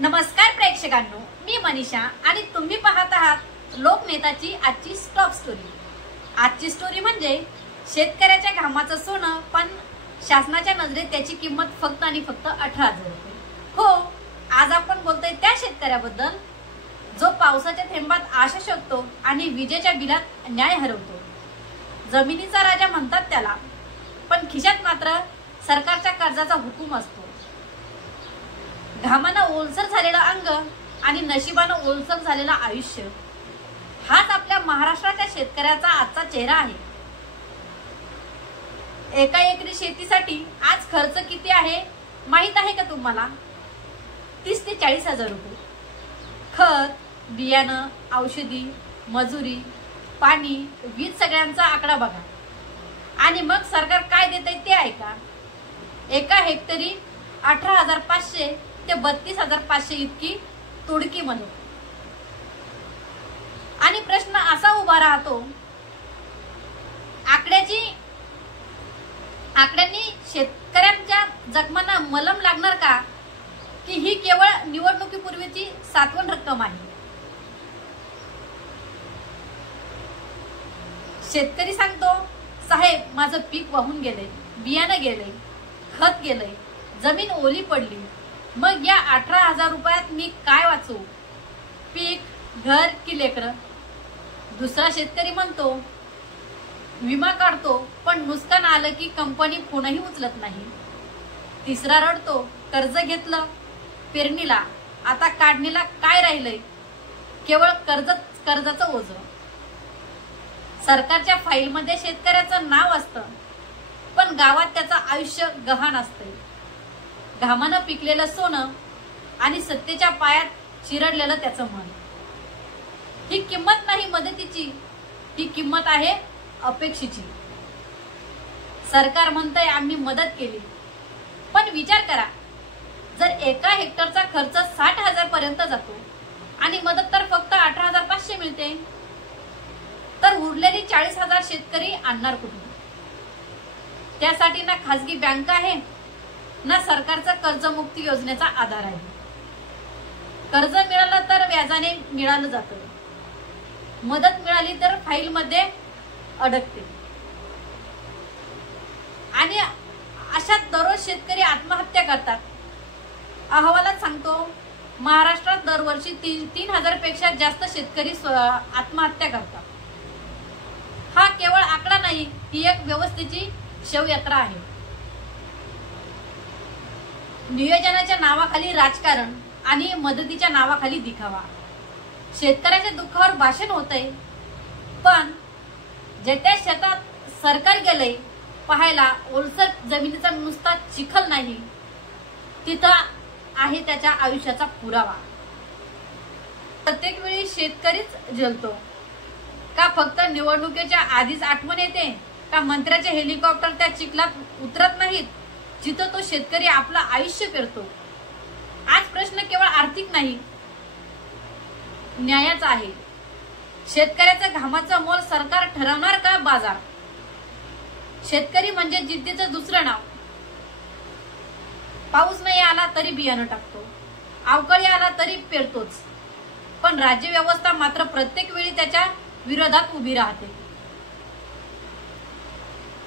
नमस्कार प्रेक्षकांनो, मी मनीषा आणि तुम्ही पाहत आहात लोकनेताची आजची टॉप स्टोरी। आजची स्टोरी म्हणजे शेतकऱ्याच्या घामाचं सोनं, पण शासनाच्या नजरेत त्याची किंमत फक्त आणि फक्त 18,000 रुपये। हो, आज आपण बोलतोय त्या शेतकऱ्याबद्दल जो पावसाच्या थेंबात आशा शोधतो आणि विजेच्या बिलात न्याय हरवतो। जमिनीचा राजा म्हणतात त्याला, पण खिशात मात्र सरकारच्या कर्जाचा हुकूम असतो। घामानं ओलसर झालेलं अंग आणि नशिबानं ओलसर झालेलं आयुष्य, हाच आपल्या महाराष्ट्राच्या शेतकऱ्याचा आजचा चेहरा आहे। एका एकरी शेतीसाठी आज खर्च किती आहे माहित आहे का तुम्हाला? 30 ते 40,000 रुपये। खत, बियाणं, औषधी, मजुरी, पाणी, वीज सगळ्यांचा आकडा बघा आणि मग सरकार काय देतंय ते ऐका। एका हेक्टरी 18,500 ते 32,500 इतकी तोडकी म्हणू। आणि प्रश्न असा उभा राहतो, आकड्यांनी शेतकऱ्यांच्या जखमांना मलम लागणार का, की ही केवळ निवडणुकीपूर्वीची साठवण रक्कम आहे? शेतकरी सांगतो, साहेब माझं पीक वाहून गेलंय, बियाणं गेलंय, खत गेलंय, जमीन ओली पडली, मग या 18,000 रुपयात मी काय वाचू? पीक, घर की लेकरं? दुसरा शेतकरी म्हणतो, विमा काढतो पण नुकसान आलं की कंपनी फोनही उचलत नाही। तिसरा रडतो, कर्ज घेतलं पेरणीला, आता काढणीला काय राहिलंय? केवळ कर्जाचं ओझं। सरकारच्या फाईलमध्ये शेतकऱ्याचं नाव असतं, पण गावात त्याचं आयुष्य गहाण असतंय। घामानं पिकलेलं सोनं आणि सत्तेच्या पायात चिरडलेलं त्याचं मन। ही किंमत नाही मदतीची, ही किंमत आहे अपेक्षेची। सरकार म्हणतंय आम्ही मदत केली, पण विचार करा, जर एका हेक्टरचा खर्च 60,000 पर्यंत जातो आणि मदत तर फक्त 18,500 मिळते, तर उरलेली 40,000 शेतकरी आणणार कुठून? त्यासाठी ना खासगी बँक आहे, ना सरकारचा कर्जमुक्ती योजनेचा आधार आहे। कर्ज मिळालं तर व्याजाने मिळालं जातं, मदत मिळाली तर फाईल मध्ये अडकते। आणि अशात दररोज शेतकरी आत्महत्या करतात। अहवालात सांगतो, महाराष्ट्रात दरवर्षी 3,000 पेक्षा जास्त शेतकरी आत्महत्या करतात। हा केवळ आकडा नाही, ही एक व्यवस्थेची शवयात्रा आहे। नियोजनाच्या नावाखाली राजकारण आणि मदतीच्या नावाखाली दिखावा। शेतकऱ्याच्या दुःखावर भाषण होतंय, पण ज्या शेतात सरकार गेलंय पाहायला, ओलसर जमिनीचा नुसता चिखल नाही, तिथं आहे त्याच्या आयुष्याचा पुरावा। प्रत्येक वेळी शेतकरीच जलतो का? फक्त निवडणुकीच्या आधीच आठवण येते का? मंत्र्याचे हेलिकॉप्टर त्या चिखलात उतरत नाहीत जिथं तो शेतकरी आपलं आयुष्य करतो। आज प्रश्न केवळ आर्थिक नाही, न्यायाचा आहे। शेतकऱ्याच्या घामाचं मोल सरकार ठरवणार का बाजार? शेतकरी म्हणजे जिद्दीचं दुसरं नाव। पाऊस नाही आला तरी बियाणं टाकतो, अवकाळी आला तरी पेरतोच, पण राज्य व्यवस्था मात्र प्रत्येक वेळी त्याच्या विरोधात उभी राहते।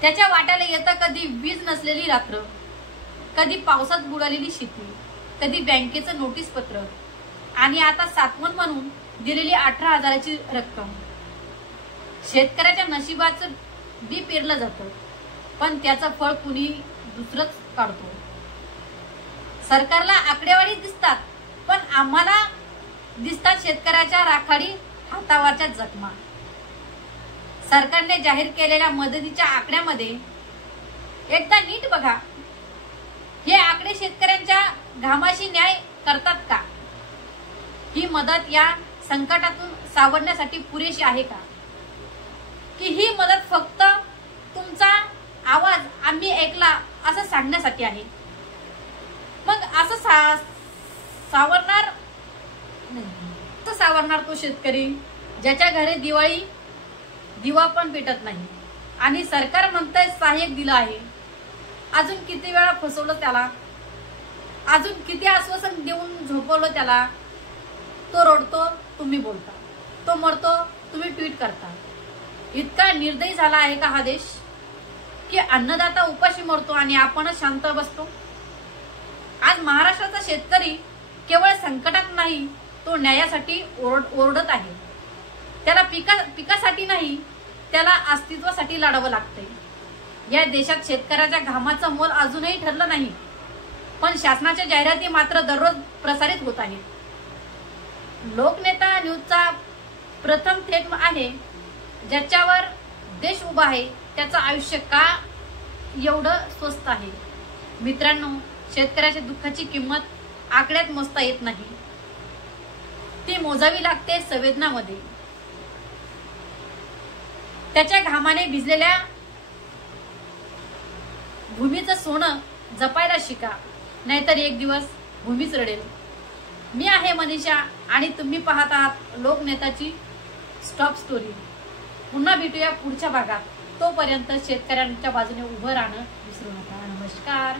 त्याच्या वाट्याला येतं कधी वीज नसलेली रात्र, कधी पावसात बुडालेली शेती, कधी बँकेचं नोटीस पत्र, आणि आता साठवण म्हणून दिलेली 18,000ची रक्कम। शेतकऱ्याच्या नशिबाचं बी पेरलं जातं, पण त्याचं फळ कुणी दुसरंच काढतो। सरकारला आकडेवारी दिसतात, पण आम्हाला दिसतात शेतकऱ्याच्या राखाडी हातावरच्या जखमा। सरकारने जाहीर केलेल्या मदतीच्या आकड्यामध्ये एकदा नीट बघा, हे आकडे शेतकऱ्यांच्या घामाशी न्याय करतात का? ही मदत या संकटातून सावरण्यासाठी पुरेशी आहे का? की ही मदत फक्त तुमचा आवाज आम्ही ऐकला असं सांगण्यासाठी आहे? मग असं सावरणार तो शेतकरी ज्याच्या घरी दिवा पण पेटत नाही, आणि सरकार म्हणतंय सहाय्यक दिलं आहे। अजून किती वेळा फसवलं त्याला? अजून किती आश्वासन देऊन झोपवलं त्याला? तो रडतो, तुम्ही बोलता. तो मरतो, तुम्ही ट्विट करता. इतका निर्दयी झाला आहे का हा देश की अन्नदाता उपाशी मरतो आणि आपणच शांत बसतो? आज महाराष्ट्राचा शेतकरी केवळ संकटात नाही, तो न्यायासाठी ओरडत आहे. त्याला पिकासाठी नाही, त्याला अस्तित्वासाठी लढावं लागतंय. या देशात शेतकऱ्याच्या घामाचं मोल अजूनही ठरलं नाही, पण शासनाच्या जाहिराती मात्र दररोज प्रसारित होत आहेत. लोकनेता न्यूजचा प्रथम थेट आहे. ज्याच्यावर देश उभा आहे त्याचं आयुष्य का एवढं स्वस्त आहे? मित्रांनो, शेतकऱ्याच्या दुःखाची किंमत आकड्यात मोजता येत नाही, ती मोजावी लागते संवेदनामध्ये. त्याच्या घामाने भिजलेल्या भूमीचं सोनं जपायला शिका, नाहीतर एक दिवस भूमीच रडेल. मी आहे मनीषा आणि तुम्ही पाहत आहात लोकनेताची स्टॉप स्टोरी. पुन्हा भेटूया पुढच्या भागात. तोपर्यंत शेतकऱ्यांच्या बाजूने उभं राहणं विसरू नका. नमस्कार.